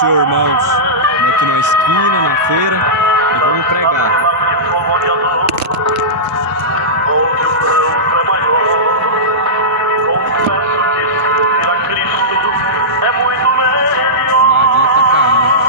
Senhor, irmãos. Estamos aqui na esquina, na feira, e vamos pregar. Maguinha tá caindo.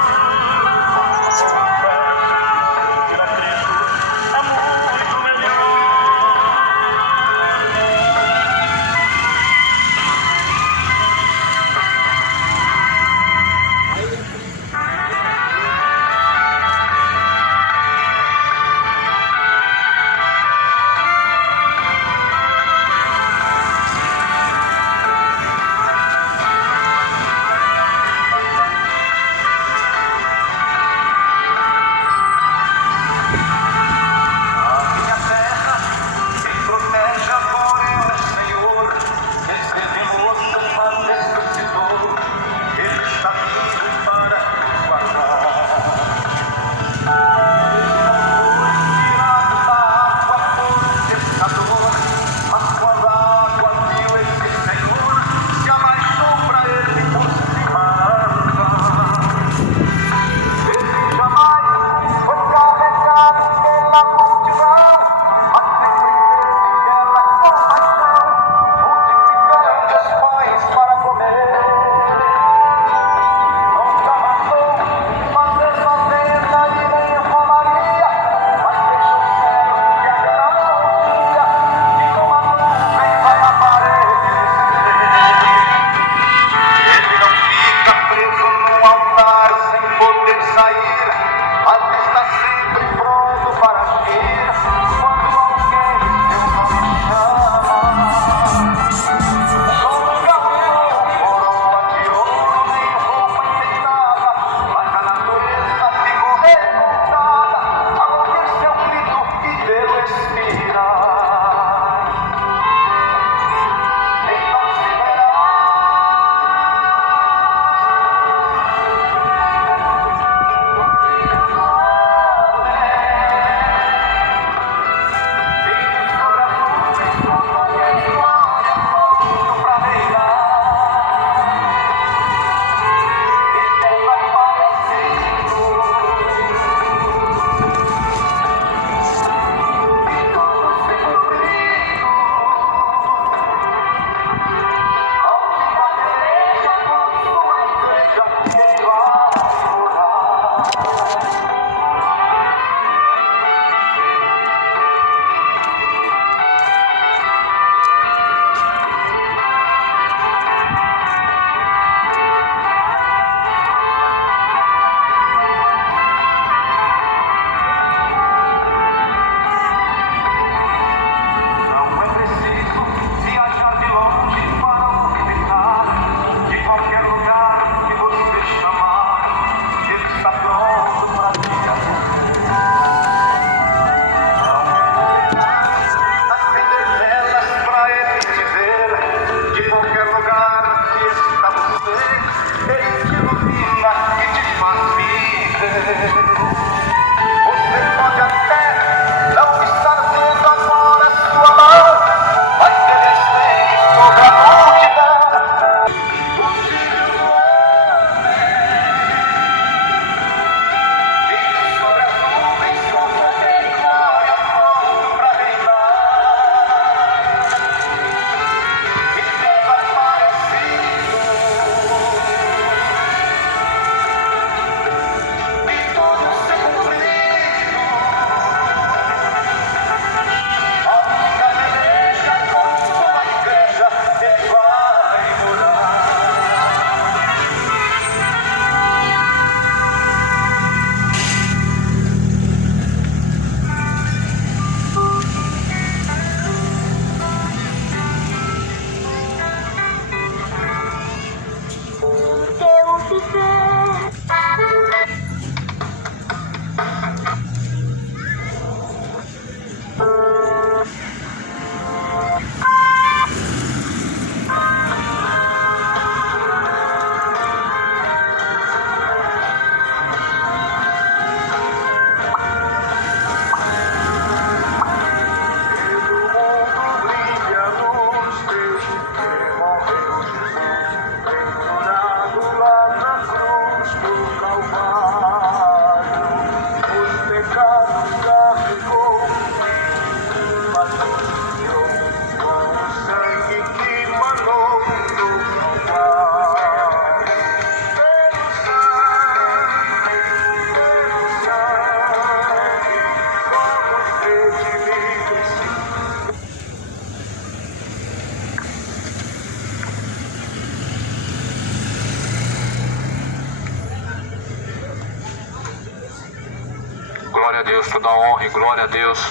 a Deus, toda honra e glória a Deus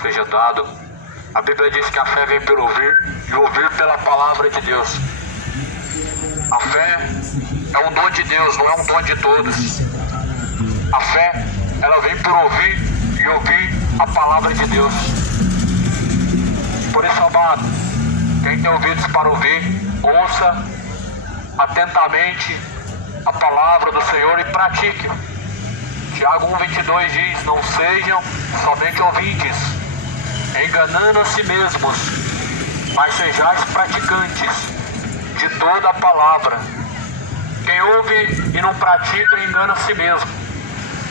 seja dado. A Bíblia diz que a fé vem pelo ouvir e ouvir pela palavra de Deus. A fé é um dom de Deus, não é um dom de todos. A fé, ela vem por ouvir e ouvir a palavra de Deus. Por isso, amado, quem tem ouvidos para ouvir, ouça atentamente a palavra do Senhor e pratique. Tiago 1,22 diz: não sejam somente ouvintes, enganando a si mesmos, mas sejais praticantes de toda a palavra. Quem ouve e não pratica engana a si mesmo.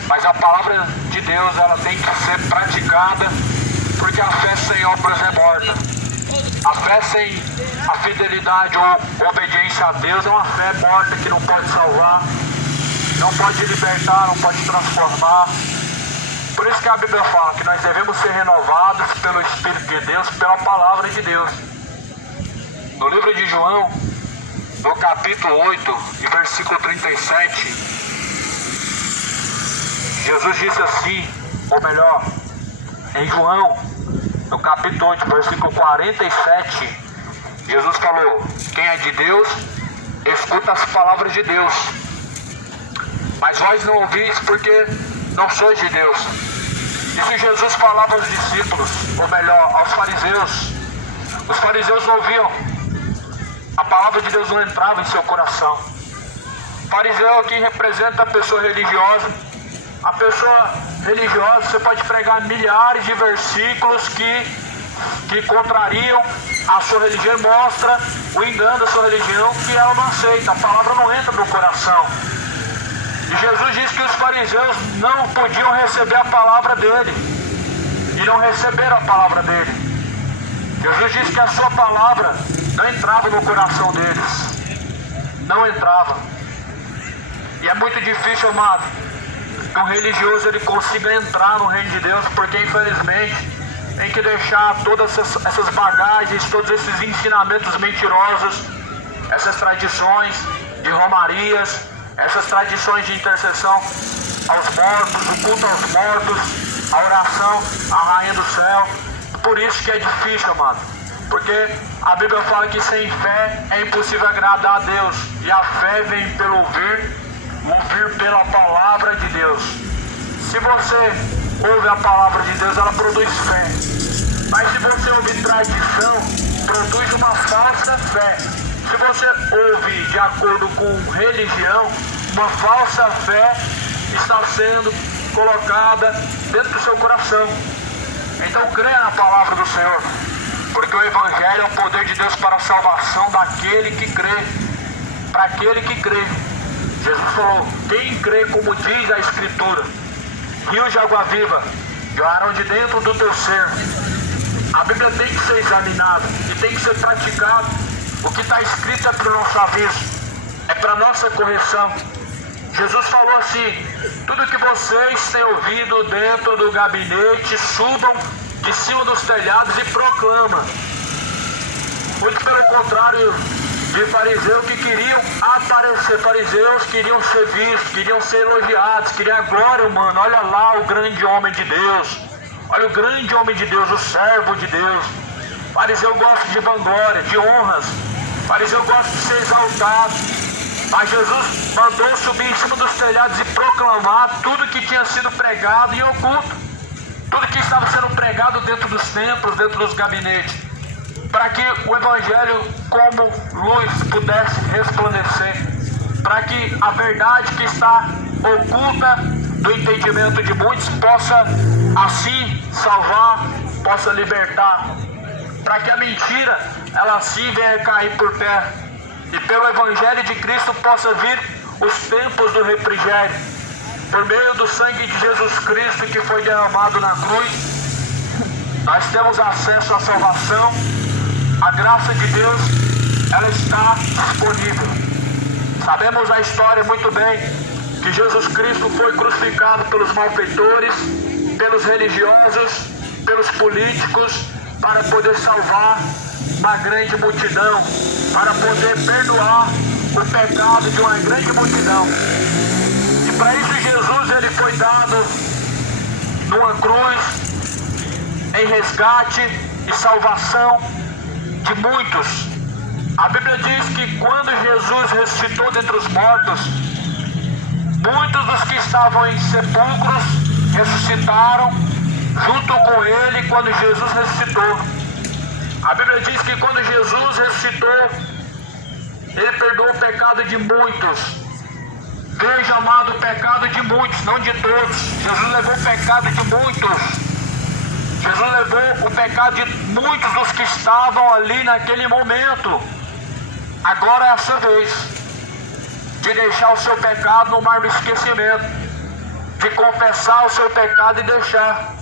Mas a palavra de Deus, ela tem que ser praticada, porque a fé sem obras é morta. A fé sem a fidelidade ou obediência a Deus é uma fé morta que não pode salvar, não pode libertar, não pode transformar. Por isso que a Bíblia fala que nós devemos ser renovados pelo Espírito de Deus, pela palavra de Deus. No livro de João, no capítulo 8 e versículo 37, Jesus disse assim, ou melhor, em João, no capítulo 8, versículo 47, Jesus falou: quem é de Deus, escuta as palavras de Deus. Mas vós não ouvis porque não sois de Deus. Isso Jesus falava aos discípulos, ou melhor, aos fariseus. Os fariseus não ouviam. A palavra de Deus não entrava em seu coração. O fariseu aqui representa a pessoa religiosa. A pessoa religiosa, você pode pregar milhares de versículos que contrariam a sua religião e mostra o engano da sua religião, que ela não aceita. A palavra não entra no coração. E Jesus disse que os fariseus não podiam receber a palavra dele. E não receberam a palavra dele. Jesus disse que a sua palavra não entrava no coração deles. Não entrava. E é muito difícil, amado, que um religioso ele consiga entrar no reino de Deus, porque infelizmente tem que deixar todas essas bagagens, todos esses ensinamentos mentirosos, essas tradições de romarias, essas tradições de intercessão aos mortos, o culto aos mortos, a oração à rainha do céu. Por isso que é difícil, amado, porque a Bíblia fala que sem fé é impossível agradar a Deus, e a fé vem pelo ouvir pela palavra de Deus. Se você ouve a palavra de Deus, ela produz fé. Mas se você ouve tradição, produz uma falsa fé. Se você ouve de acordo com religião, uma falsa fé está sendo colocada dentro do seu coração. Então creia na palavra do Senhor, porque o Evangelho é o poder de Deus para a salvação daquele que crê. Para aquele que crê. Jesus falou: quem crê, como diz a Escritura, rios de água viva jorrarão de dentro do teu ser. A Bíblia tem que ser examinada e tem que ser praticada. O que está escrito é para o nosso aviso, é para a nossa correção. Jesus falou assim: tudo que vocês têm ouvido dentro do gabinete, subam de cima dos telhados e proclamam. Muito pelo contrário de fariseus que queriam aparecer. Fariseus queriam ser vistos, queriam ser elogiados, queriam a glória humana. Olha lá o grande homem de Deus, olha o grande homem de Deus, o servo de Deus. Fariseu gosta de vanglória, de honras. Fariseu gosta de ser exaltado. Mas Jesus mandou subir em cima dos telhados e proclamar tudo que tinha sido pregado em oculto, tudo que estava sendo pregado dentro dos templos, dentro dos gabinetes, para que o Evangelho como luz pudesse resplandecer, para que a verdade que está oculta do entendimento de muitos possa assim salvar, possa libertar, para que a mentira ela assim venha cair por terra, e pelo Evangelho de Cristo possa vir os tempos do refrigério, por meio do sangue de Jesus Cristo que foi derramado na cruz. Nós temos acesso à salvação. A graça de Deus, ela está disponível. Sabemos a história muito bem, que Jesus Cristo foi crucificado pelos malfeitores, pelos religiosos, pelos políticos, para poder salvar uma grande multidão, para poder perdoar o pecado de uma grande multidão. E para isso Jesus ele foi dado numa cruz, em resgate e salvação de muitos. A Bíblia diz que quando Jesus ressuscitou dentre os mortos, muitos dos que estavam em sepulcros ressuscitaram junto com ele quando Jesus ressuscitou. A Bíblia diz que quando Jesus ressuscitou, ele perdoou o pecado de muitos. Veja, amado, o pecado de muitos, não de todos. Jesus levou o pecado de muitos. Jesus levou o pecado de muitos dos que estavam ali naquele momento. Agora é a sua vez de deixar o seu pecado no mar do esquecimento, de confessar o seu pecado e deixar.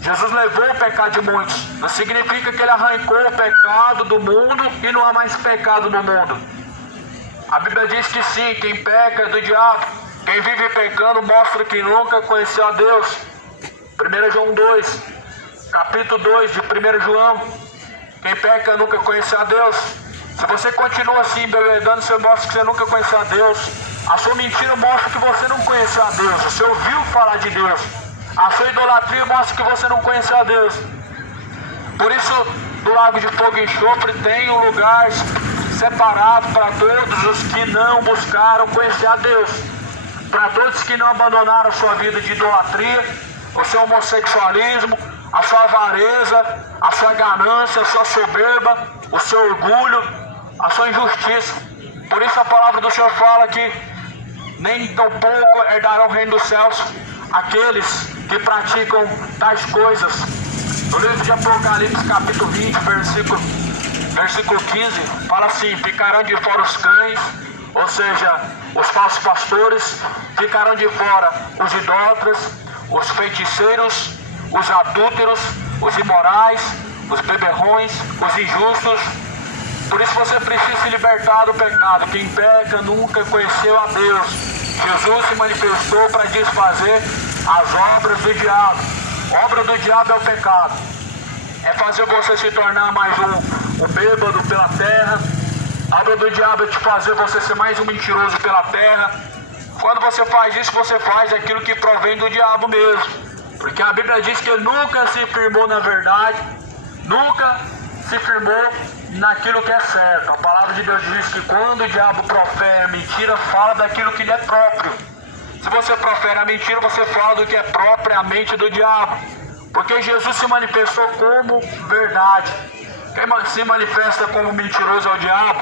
Jesus levou o pecado de muitos. Não significa que ele arrancou o pecado do mundo e não há mais pecado no mundo. A Bíblia diz que sim, quem peca é do diabo. Quem vive pecando mostra que nunca conheceu a Deus. 1 João 2, capítulo 2 de 1 João. Quem peca nunca conheceu a Deus. Se você continua assim, embebedando, você mostra que você nunca conheceu a Deus. A sua mentira mostra que você não conheceu a Deus. Você ouviu falar de Deus. A sua idolatria mostra que você não conheceu a Deus. Por isso, no Lago de Fogo e Enxofre tem um lugar separado para todos os que não buscaram conhecer a Deus. Para todos que não abandonaram a sua vida de idolatria, o seu homossexualismo, a sua avareza, a sua ganância, a sua soberba, o seu orgulho, a sua injustiça. Por isso a palavra do Senhor fala que nem tão pouco herdarão o reino dos céus aqueles que praticam tais coisas. No livro de Apocalipse, capítulo 20, versículo 15, fala assim: ficarão de fora os cães, ou seja, os falsos pastores, ficarão de fora os idólatras, os feiticeiros, os adúlteros, os imorais, os beberrões, os injustos. Por isso você precisa se libertar do pecado. Quem peca nunca conheceu a Deus. Jesus se manifestou para desfazer as obras do diabo. A obra do diabo é o pecado. É fazer você se tornar mais um bêbado pela terra. A obra do diabo é te fazer você ser mais um mentiroso pela terra. Quando você faz isso, você faz aquilo que provém do diabo mesmo. Porque a Bíblia diz que ele nunca se firmou na verdade, nunca se firmou naquilo que é certo. A palavra de Deus diz que quando o diabo profere a mentira, fala daquilo que lhe é próprio. Se você profere a mentira, você fala do que é propriamente do diabo. Porque Jesus se manifestou como verdade. Quem se manifesta como mentiroso é o diabo.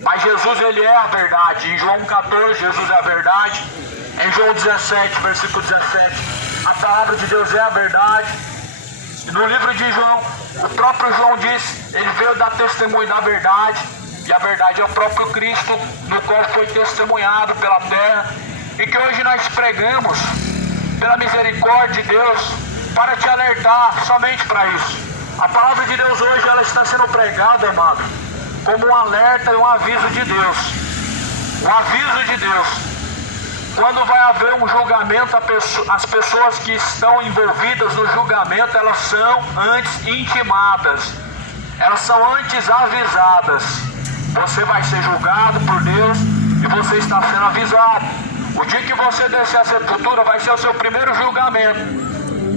Mas Jesus, ele é a verdade. Em João 14, Jesus é a verdade. Em João 17, versículo 17, a palavra de Deus é a verdade. No livro de João, o próprio João diz, ele veio dar testemunho da verdade. E a verdade é o próprio Cristo, no qual foi testemunhado pela terra. E que hoje nós pregamos, pela misericórdia de Deus, para te alertar somente para isso. A palavra de Deus hoje, ela está sendo pregada, amado, como um alerta e um aviso de Deus. Um aviso de Deus. Quando vai haver um julgamento, as pessoas que estão envolvidas no julgamento, elas são antes intimadas. Elas são antes avisadas. Você vai ser julgado por Deus e você está sendo avisado. O dia que você descer a sepultura vai ser o seu primeiro julgamento.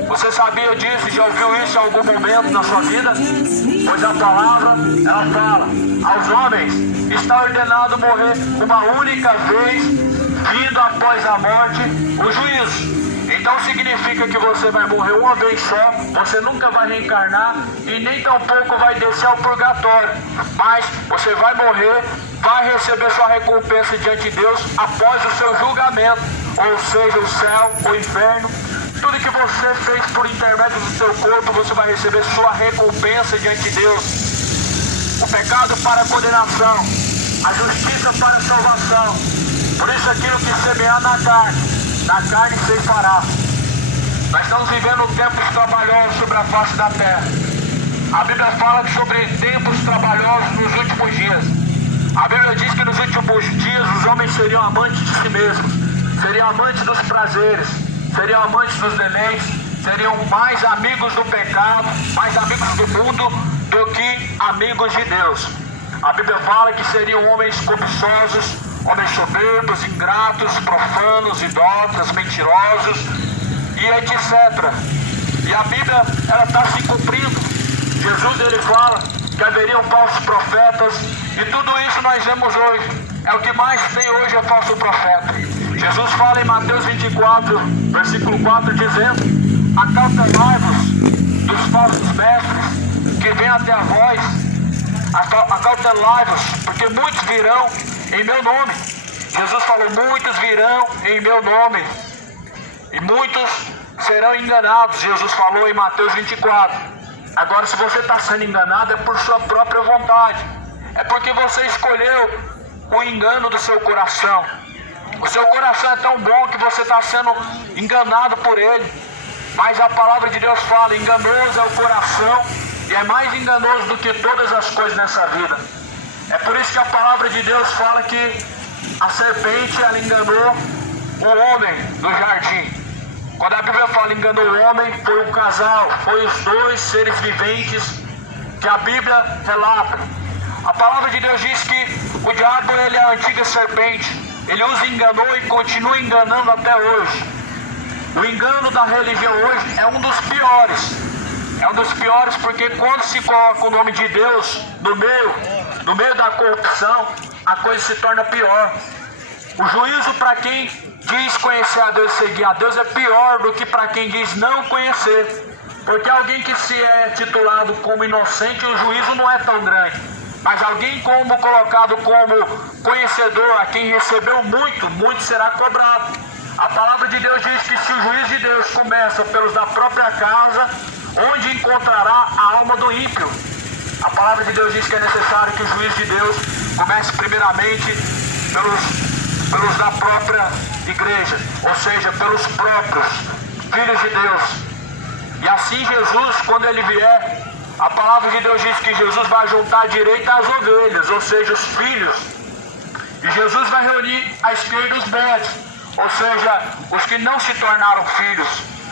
Você sabia disso? Já ouviu isso em algum momento na sua vida? Pois a palavra, ela fala: aos homens está ordenado morrer uma única vez, vindo após a morte o juízo. Então significa que você vai morrer uma vez só, você nunca vai reencarnar e nem tampouco vai descer ao purgatório. Mas você vai morrer, vai receber sua recompensa diante de Deus após o seu julgamento, ou seja, o céu, o inferno. Tudo que você fez por intermédio do seu corpo, você vai receber sua recompensa diante de Deus. O pecado para a condenação, a justiça para a salvação. Por isso aquilo que semear na carne ceifará. Nós estamos vivendo tempos trabalhosos sobre a face da terra. A Bíblia fala sobre tempos trabalhosos nos últimos dias. A Bíblia diz que nos últimos dias os homens seriam amantes de si mesmos, seriam amantes dos prazeres, seriam amantes dos deleites, seriam mais amigos do pecado, mais amigos do mundo do que amigos de Deus. A Bíblia fala que seriam homens cobiçosos, homens soberbos, ingratos, profanos, idólatras, mentirosos. e etc. E a Bíblia, ela está se cumprindo. Jesus, ele fala que haveriam falsos profetas, e tudo isso nós vemos hoje. É o que mais tem hoje, é falso profeta. Jesus fala em Mateus 24, versículo 4, dizendo: acautelai-vos dos falsos mestres que vêm até a vós, acautelai-vos, porque muitos virão em meu nome. Jesus falou: muitos virão em meu nome, e muitos serão enganados. Jesus falou em Mateus 24. Agora, se você está sendo enganado, é por sua própria vontade. É porque você escolheu o engano do seu coração. O seu coração é tão bom que você está sendo enganado por ele. Mas a palavra de Deus fala: enganoso é o coração, e é mais enganoso do que todas as coisas nessa vida. É por isso que a palavra de Deus fala que a serpente, ela enganou o homem no jardim. Quando a Bíblia fala enganou o homem, foi um casal, foi os dois seres viventes que a Bíblia relata. A palavra de Deus diz que o diabo, ele é a antiga serpente. Ele os enganou e continua enganando até hoje. O engano da religião hoje é um dos piores. É um dos piores porque quando se coloca o nome de Deus no meio da corrupção, a coisa se torna pior. O juízo para quem diz conhecer a Deus e seguir a Deus é pior do que para quem diz não conhecer. Porque alguém que se é titulado como inocente, o juízo não é tão grande. Mas alguém como colocado como conhecedor, a quem recebeu muito, muito será cobrado. A palavra de Deus diz que se o juízo de Deus começa pelos da própria casa, onde encontrará a alma do ímpio? A palavra de Deus diz que é necessário que o juízo de Deus comece primeiramente pelos da própria igreja, ou seja, pelos próprios filhos de Deus. E assim Jesus, quando ele vier, a palavra de Deus diz que Jesus vai juntar à direita as ovelhas, ou seja, os filhos. E Jesus vai reunir à esquerda os bodes, ou seja, os que não se tornaram filhos,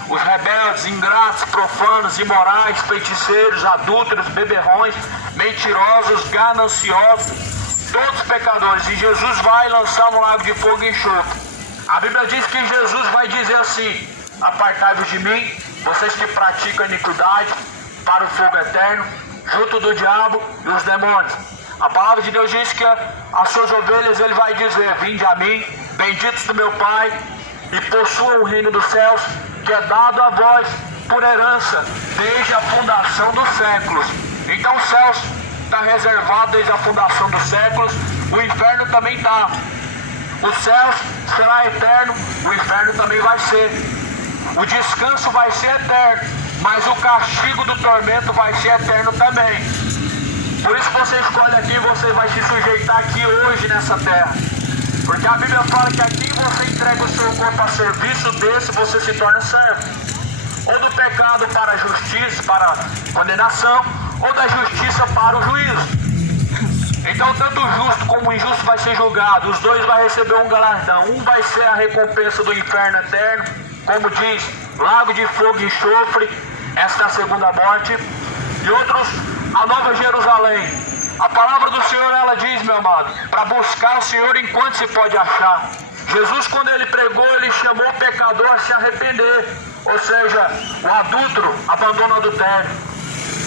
os rebeldes, ingratos, profanos, imorais, feiticeiros, adúlteros, beberrões, mentirosos, gananciosos, todos pecadores. E Jesus vai lançar no lago de fogo e enxofre. A Bíblia diz que Jesus vai dizer assim: apartai-vos de mim, vocês que praticam iniquidade, para o fogo eterno, junto do diabo e os demônios. A palavra de Deus diz que as suas ovelhas, ele vai dizer: vinde a mim, benditos do meu Pai, e possuam o reino dos céus, que é dado a vós por herança, desde a fundação dos séculos. Então os céus está reservado desde a fundação dos séculos, o inferno também está. Os céus será eterno, o inferno também vai ser. O descanso vai ser eterno, mas o castigo do tormento vai ser eterno também. Por isso você escolhe a quem você vai se sujeitar aqui hoje nessa terra. Porque a Bíblia fala que a quem você entrega o seu corpo a serviço desse, você se torna servo. Ou do pecado para a justiça, para a condenação, ou da justiça para o juízo. Então tanto o justo como o injusto vai ser julgado. Os dois vão receber um galardão. Um vai ser a recompensa do inferno eterno, como diz, lago de fogo e enxofre, esta é a segunda morte. E outros, a nova Jerusalém. A palavra do Senhor, ela diz, meu amado, para buscar o Senhor enquanto se pode achar. Jesus, quando ele pregou, ele chamou o pecador a se arrepender. Ou seja, o adúltero abandona o adultério,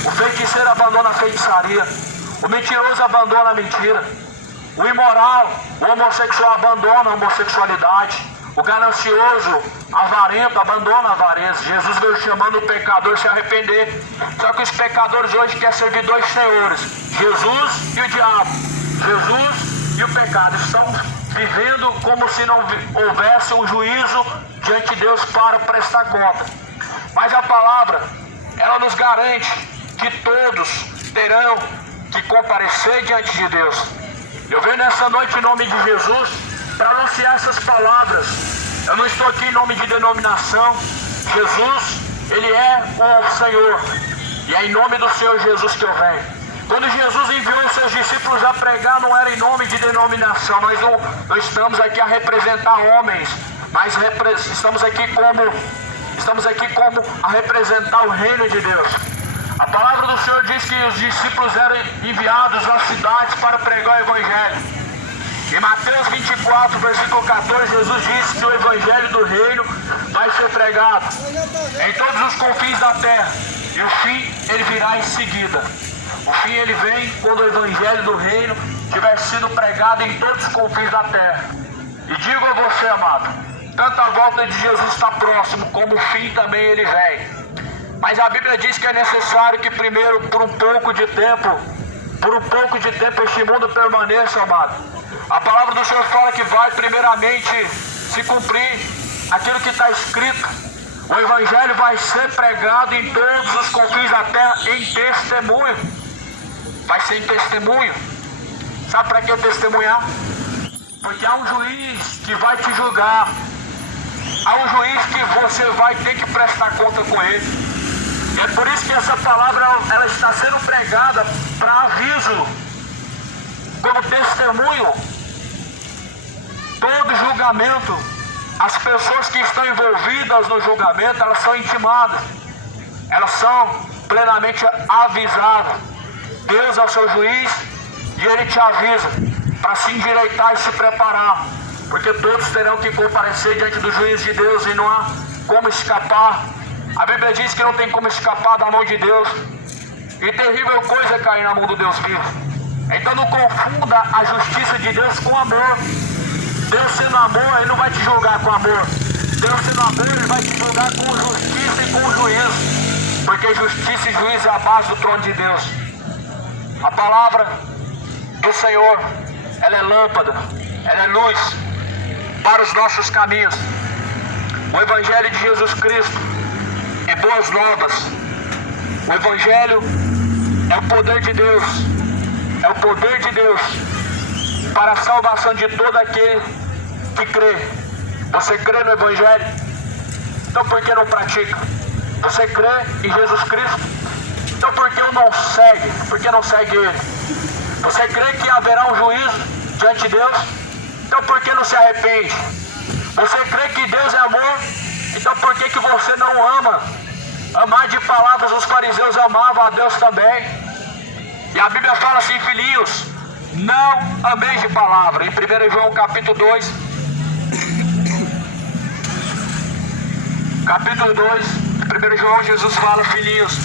o feiticeiro abandona a feitiçaria, o mentiroso abandona a mentira, o imoral, o homossexual abandona a homossexualidade, o ganancioso, avarento, abandona a avareza. Jesus veio chamando o pecador a se arrepender. Só que os pecadores hoje querem servir dois senhores: Jesus e o diabo, Jesus e o pecado. Estão vivendo como se não houvesse um juízo diante de Deus para prestar conta. Mas a palavra, ela nos garante que todos terão que comparecer diante de Deus. Eu venho nessa noite em nome de Jesus para anunciar essas palavras. Eu não estou aqui em nome de denominação. Jesus, ele é o Senhor, e é em nome do Senhor Jesus que eu venho. Quando Jesus enviou os seus discípulos a pregar, não era em nome de denominação. Nós não estamos aqui a representar homens, mas estamos aqui como a representar o reino de Deus. A palavra do Senhor diz que os discípulos eram enviados às cidades para pregar o Evangelho. Em Mateus 24, versículo 14, Jesus disse que o evangelho do reino vai ser pregado em todos os confins da terra. E o fim, ele virá em seguida. O fim, ele vem quando o evangelho do reino tiver sido pregado em todos os confins da terra. E digo a você, amado, tanto a volta de Jesus está próximo, como o fim também ele vem. Mas a Bíblia diz que é necessário que primeiro, por um pouco de tempo, este mundo permaneça, amado. A palavra do Senhor fala que vai primeiramente se cumprir aquilo que está escrito. O evangelho vai ser pregado em todos os confins da terra em testemunho. Vai ser em testemunho. Sabe para que testemunhar? Porque há um juiz que vai te julgar. Há um juiz que você vai ter que prestar conta com ele. É por isso que essa palavra ela está sendo pregada para aviso, como testemunho. Todo julgamento, as pessoas que estão envolvidas no julgamento, elas são intimadas, elas são plenamente avisadas. Deus é o seu juiz e ele te avisa para se endireitar e se preparar, porque todos terão que comparecer diante do juiz de Deus e não há como escapar. A Bíblia diz que não tem como escapar da mão de Deus. E terrível coisa é cair na mão do Deus vivo. Então não confunda a justiça de Deus com amor. Deus sendo amor, ele não vai te julgar com amor. Deus sendo amor, ele vai te julgar com justiça e com juízo. Porque justiça e juízo é a base do trono de Deus. A palavra do Senhor, ela é lâmpada, ela é luz para os nossos caminhos. O Evangelho de Jesus Cristo é boas novas. O Evangelho é o poder de Deus. É o poder de Deus para a salvação de todo aquele que crê. Você crê no Evangelho? Então por que não pratica? Você crê em Jesus Cristo? Então por que não segue? Por que não segue Ele? Você crê que haverá um juízo diante de Deus? Então por que não se arrepende? Você crê que Deus é amor? Então por que você não ama? Amar de palavras, os fariseus amavam a Deus também. E a Bíblia fala assim, filhinhos, não ameis de palavra. Em 1 João capítulo 2, capítulo 2, em 1 João Jesus fala, filhinhos,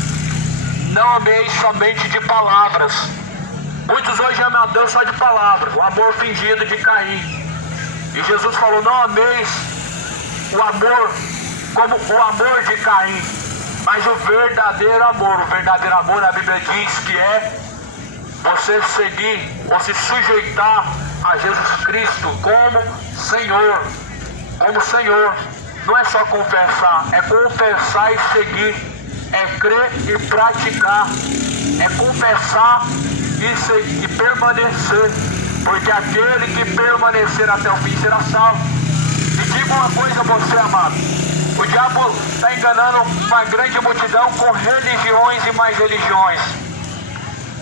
não ameis somente de palavras. Muitos hoje amam a Deus só de palavras, o amor fingido de Caim. E Jesus falou, não ameis o amor como o amor de Caim, mas o verdadeiro amor, a Bíblia diz que é você seguir ou se sujeitar a Jesus Cristo como Senhor. Não é só confessar, é confessar e seguir, é crer e praticar, é confessar e permanecer, porque aquele que permanecer até o fim será salvo. E digo uma coisa a você, amado, o diabo está enganando uma grande multidão com religiões e mais religiões.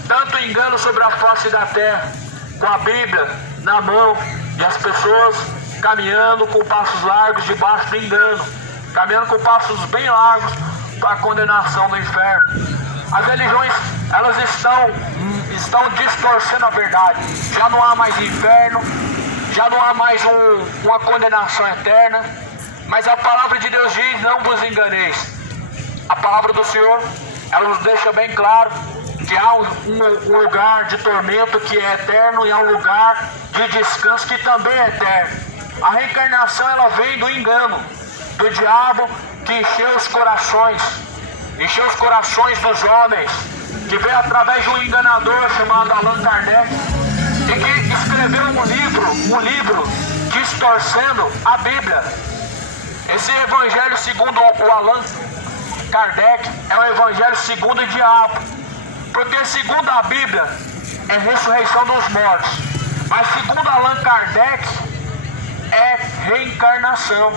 Tanto engano sobre a face da terra, com a Bíblia na mão, e as pessoas caminhando com passos largos debaixo do engano, caminhando com passos bem largos para a condenação do inferno. As religiões, elas estão distorcendo a verdade. Já não há mais inferno, já não há mais uma condenação eterna. Mas a palavra de Deus diz, não vos enganeis. A palavra do Senhor, ela nos deixa bem claro que há um lugar de tormento que é eterno e há um lugar de descanso que também é eterno. A reencarnação, ela vem do engano do diabo que encheu os corações dos homens, que veio através de um enganador chamado Allan Kardec, e que escreveu um livro distorcendo a Bíblia. Esse evangelho segundo o Allan Kardec é o evangelho segundo o diabo, porque segundo a Bíblia é ressurreição dos mortos, mas segundo Allan Kardec é reencarnação.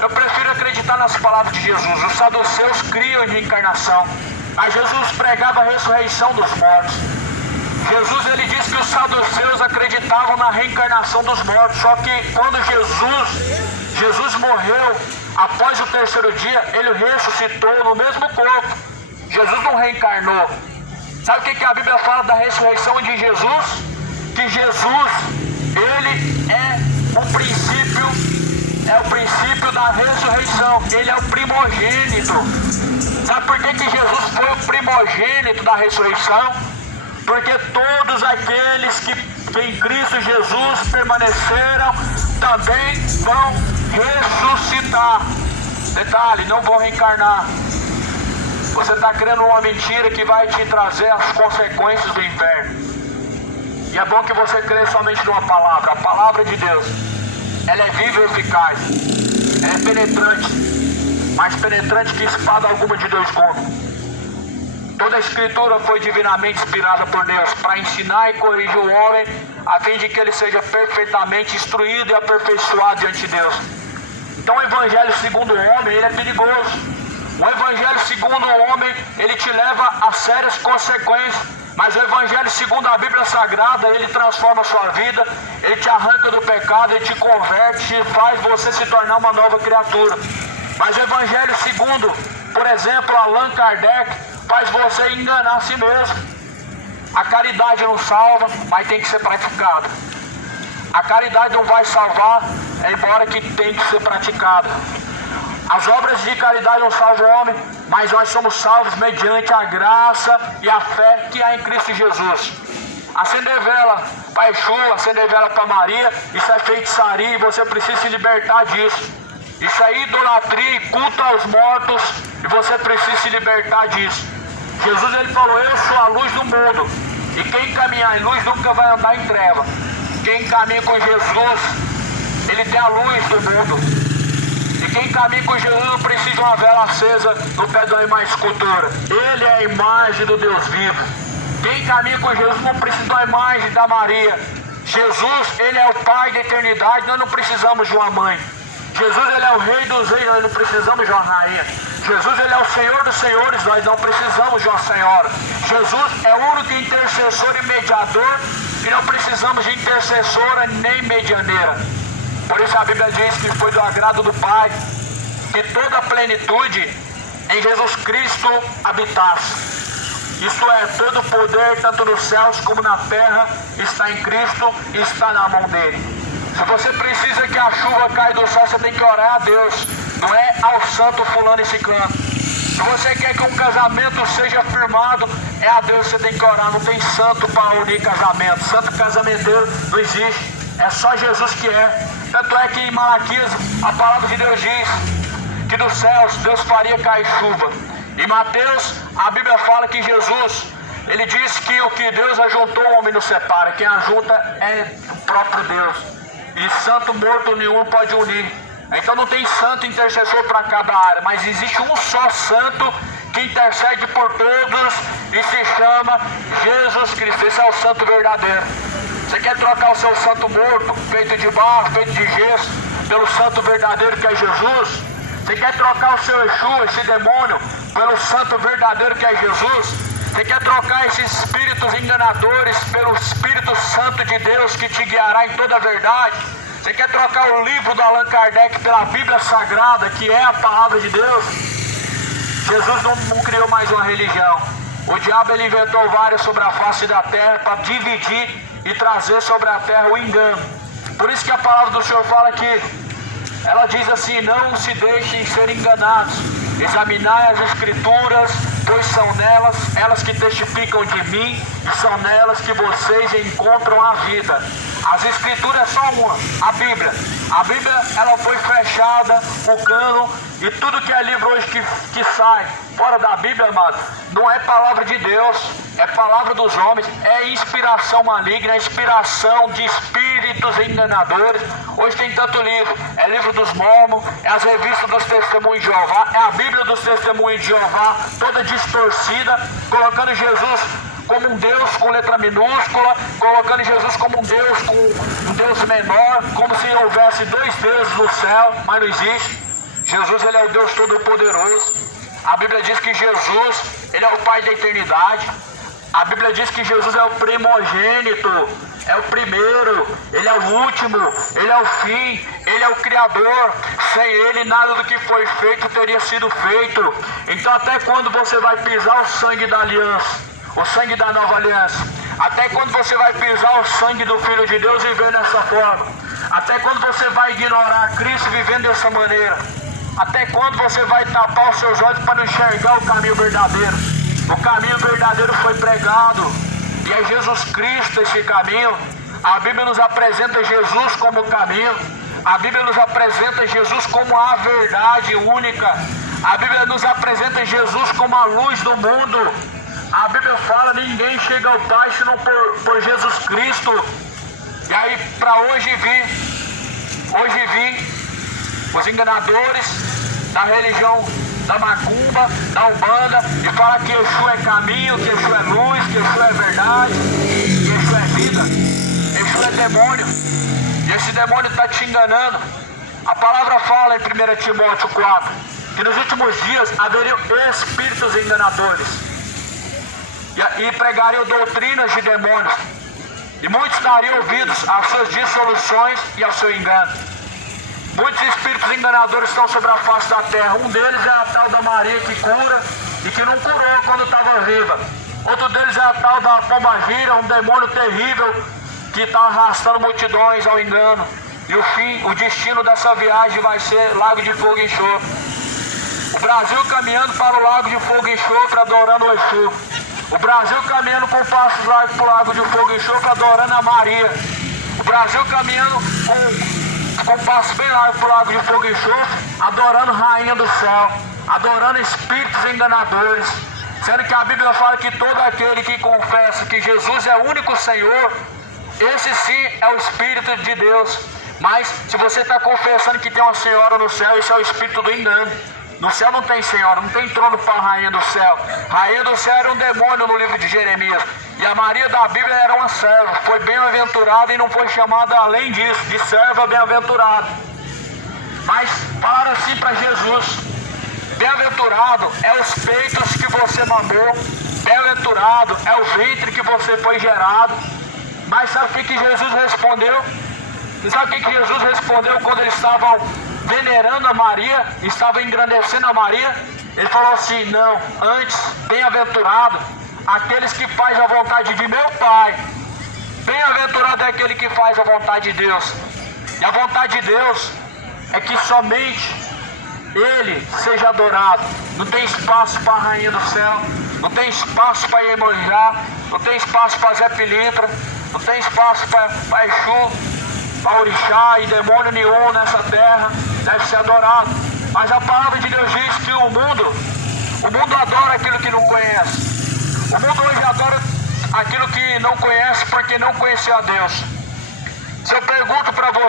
Eu prefiro acreditar nas palavras de Jesus. Os saduceus criam em reencarnação, mas Jesus pregava a ressurreição dos mortos. Jesus, ele disse que os saduceus acreditavam na reencarnação dos mortos, só que quando Jesus morreu, após o terceiro dia, ele ressuscitou no mesmo corpo. Jesus não reencarnou. Sabe o que a Bíblia fala da ressurreição de Jesus? Que Jesus, Ele é o princípio da ressurreição. Ele é o primogênito. Sabe por que Jesus foi o primogênito da ressurreição? Porque todos aqueles que em Cristo Jesus permaneceram também vão ressuscitar. Detalhe, não vão reencarnar. Você está crendo numa mentira que vai te trazer as consequências do inferno. E é bom que você crê somente numa palavra. A palavra de Deus, ela é viva e eficaz. Ela é penetrante, mais penetrante que espada alguma de dois gumes. Toda a Escritura foi divinamente inspirada por Deus para ensinar e corrigir o homem, a fim de que ele seja perfeitamente instruído e aperfeiçoado diante de Deus. Então o Evangelho segundo o homem, ele é perigoso. O Evangelho segundo o homem, ele te leva a sérias consequências. Mas o Evangelho segundo a Bíblia Sagrada, ele transforma a sua vida, ele te arranca do pecado, ele te converte e faz você se tornar uma nova criatura. Mas o Evangelho segundo, por exemplo, Allan Kardec, faz você enganar a si mesmo. A caridade não salva, mas tem que ser praticada. A caridade não vai salvar, embora que tem que ser praticada. As obras de caridade não salvam o homem, mas nós somos salvos mediante a graça e a fé que há em Cristo Jesus. Acender vela para Exu, acender vela para Maria, isso é feitiçaria e você precisa se libertar disso. Isso é idolatria e culto aos mortos e você precisa se libertar disso. Jesus, ele falou: eu sou a luz do mundo, e quem caminhar em luz nunca vai andar em treva. Quem caminha com Jesus, ele tem a luz do mundo. E quem caminha com Jesus não precisa de uma vela acesa no pé de uma escultura. Ele é a imagem do Deus vivo. Quem caminha com Jesus não precisa de uma imagem da Maria. Jesus, ele é o Pai da eternidade, nós não precisamos de uma mãe. Jesus, ele é o Rei dos Reis, nós não precisamos de uma rainha. Jesus, ele é o Senhor dos Senhores, nós não precisamos de uma senhora. Jesus é o único intercessor e mediador, e não precisamos de intercessora nem medianeira. Por isso a Bíblia diz que foi do agrado do Pai que toda a plenitude em Jesus Cristo habitasse. Isto é, todo o poder, tanto nos céus como na terra, está em Cristo e está na mão dele. Se você precisa que a chuva caia do céu, você tem que orar a Deus, não é ao santo fulano e ciclano. Se você quer que um casamento seja firmado, é a Deus que você tem que orar. Não tem santo para unir casamento. Santo casamenteiro não existe. É só Jesus que é. Tanto é que em Malaquias a palavra de Deus diz que dos céus Deus faria cair chuva. Em Mateus a Bíblia fala que Jesus, ele diz que o que Deus ajuntou o homem não separa. Quem ajunta é o próprio Deus. E santo morto nenhum pode unir. Então não tem santo intercessor para cada área, mas existe um só santo que intercede por todos e se chama Jesus Cristo. Esse é o santo verdadeiro. Você quer trocar o seu santo morto, feito de barro, feito de gesso, pelo santo verdadeiro que é Jesus? Você quer trocar o seu Exu, esse demônio, pelo santo verdadeiro que é Jesus? Você quer trocar esses espíritos enganadores pelo Espírito Santo de Deus que te guiará em toda a verdade? Você quer trocar o livro do Allan Kardec pela Bíblia Sagrada, que é a palavra de Deus? Jesus não criou mais uma religião. O diabo, ele inventou várias sobre a face da terra para dividir e trazer sobre a terra o engano. Por isso que a palavra do Senhor fala que ela diz assim: não se deixem ser enganados, examinai as Escrituras, pois são nelas, elas que testificam de mim, e são nelas que vocês encontram a vida. As Escrituras é só uma, a Bíblia. A Bíblia, ela foi fechada, o cânon, e tudo que é livro hoje que sai fora da Bíblia, amado, não é palavra de Deus, é palavra dos homens, é inspiração maligna, é inspiração de espíritos enganadores. Hoje tem tanto livro, é livro dos mormons, é as revistas dos testemunhos de Jeová, é a Bíblia dos testemunhos de Jeová, toda distorcida, colocando Jesus como um Deus com letra minúscula, colocando Jesus como um Deus menor, como se houvesse dois deuses no céu, mas não existe. Jesus, ele é o Deus Todo-Poderoso. A Bíblia diz que Jesus, ele é o Pai da eternidade. A Bíblia diz que Jesus é o primogênito, é o primeiro, ele é o último, ele é o fim, ele é o Criador. Sem ele nada do que foi feito teria sido feito. Então até quando você vai pisar o sangue da aliança, o sangue da nova aliança, Até quando você vai pisar o sangue do Filho de Deus e viver dessa forma? Até quando você vai ignorar Cristo vivendo dessa maneira? Até quando você vai tapar os seus olhos para não enxergar o caminho verdadeiro? O caminho verdadeiro foi pregado e é Jesus Cristo esse caminho. A Bíblia nos apresenta Jesus como o caminho. A Bíblia nos apresenta Jesus como a verdade única. A Bíblia nos apresenta Jesus como a luz do mundo. A Bíblia fala: ninguém chega ao Pai senão por Jesus Cristo. E aí, para hoje vir os enganadores da religião da macumba, da umbanda, e fala que Exu é caminho, que Exu é luz, que Exu é verdade, que Exu é vida. Exu é demônio, e esse demônio está te enganando. A palavra fala em 1 Timóteo 4 que nos últimos dias haveriam espíritos enganadores e pregariam doutrinas de demônios, e muitos dariam ouvidos às suas dissoluções e ao seu engano. Muitos espíritos enganadores estão sobre a face da terra. Um deles é a tal da Maria que cura e que não curou quando estava viva. Outro deles é a tal da pombagira, um demônio terrível que está arrastando multidões ao engano. E o destino dessa viagem vai ser Lago de Fogo e Enxofre. O Brasil caminhando para o Lago de Fogo e Enxofre, adorando o Exu. O Brasil caminhando com passos largos para o Lago de Fogo e Enxofre, adorando a Maria. O Brasil caminhando com passos bem largos para o Lago de Fogo e Enxofre, adorando Rainha do Céu, adorando espíritos enganadores. Sendo que a Bíblia fala que todo aquele que confessa que Jesus é o único Senhor, esse sim é o Espírito de Deus. Mas se você está confessando que tem uma senhora no céu, isso é o espírito do engano. No céu não tem senhora, não tem trono para a Rainha do Céu. Rainha do Céu era um demônio no livro de Jeremias. E a Maria da Bíblia era uma serva, foi bem-aventurada e não foi chamada além disso, de serva bem-aventurada. Mas falaram assim para Jesus: bem-aventurado é os peitos que você mamou, bem-aventurado é o ventre que você foi gerado. Mas sabe o que Jesus respondeu? E sabe o que Jesus respondeu quando eles estavam venerando a Maria, estavam engrandecendo a Maria? Ele falou assim: não, antes, bem-aventurado aqueles que fazem a vontade de meu Pai. Bem-aventurado é aquele que faz a vontade de Deus. E a vontade de Deus é que somente Ele seja adorado. Não tem espaço para a Rainha do Céu, não tem espaço para Iemanjá, não tem espaço para Zé Pilintra, não tem espaço para Exu, para Orixá e demônio nenhum nessa terra deve ser adorado. Mas a palavra de Deus diz que o mundo adora aquilo que não conhece. O mundo hoje adora aquilo que não conhece porque não conheceu a Deus. Se eu pergunto para você,